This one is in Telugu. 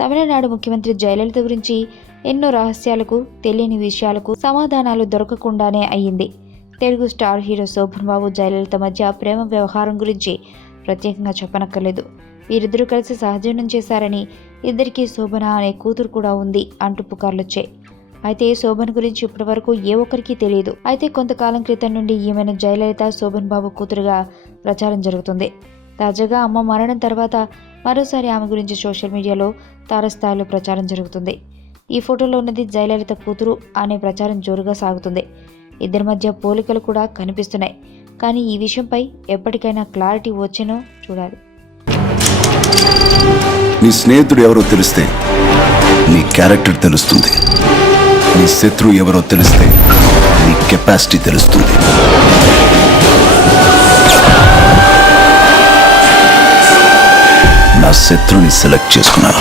తమిళనాడు ముఖ్యమంత్రి జయలలిత గురించి ఎన్నో రహస్యాలకు, తెలియని విషయాలకు సమాధానాలు దొరకకుండానే అయ్యింది. తెలుగు స్టార్ హీరో శోభన్ బాబు, జయలలిత మధ్య ప్రేమ వ్యవహారం గురించి ప్రత్యేకంగా చెప్పనక్కర్లేదు. వీరిద్దరూ కలిసి సహజీవనం చేశారని, ఇద్దరికీ శోభన అనే కూతురు కూడా ఉంది అంటూ పుకార్లొచ్చాయి. అయితే శోభన్ గురించి ఇప్పటివరకు ఏ ఒక్కరికి తెలియదు. అయితే కొంతకాలం క్రితం నుండి ఈమెను జయలలిత, శోభన్ బాబు కూతురుగా ప్రచారం జరుగుతుంది. తాజాగా అమ్మ మరణం తర్వాత మరోసారి ఆమె గురించి సోషల్ మీడియాలో తారస్థాయిలో ప్రచారం జరుగుతుంది. ఈ ఫోటోలో ఉన్నది జయలలిత కూతురు అనే ప్రచారం జోరుగా సాగుతుంది. ఇద్దరి మధ్య పోలికలు కూడా కనిపిస్తున్నాయి. కానీ ఈ విషయంపై ఎప్పటికైనా క్లారిటీ వచ్చేనో చూడాలి. నీ స్నేహితుడు ఎవరో తెలిస్తే నీ క్యారెక్టర్ తెలుస్తుంది. నీ శత్రువు ఎవరో తెలిస్తే నీ కెపాసిటీ తెలుస్తుంది. నా శత్రుని సెలెక్ట్ చేసుకున్నాను.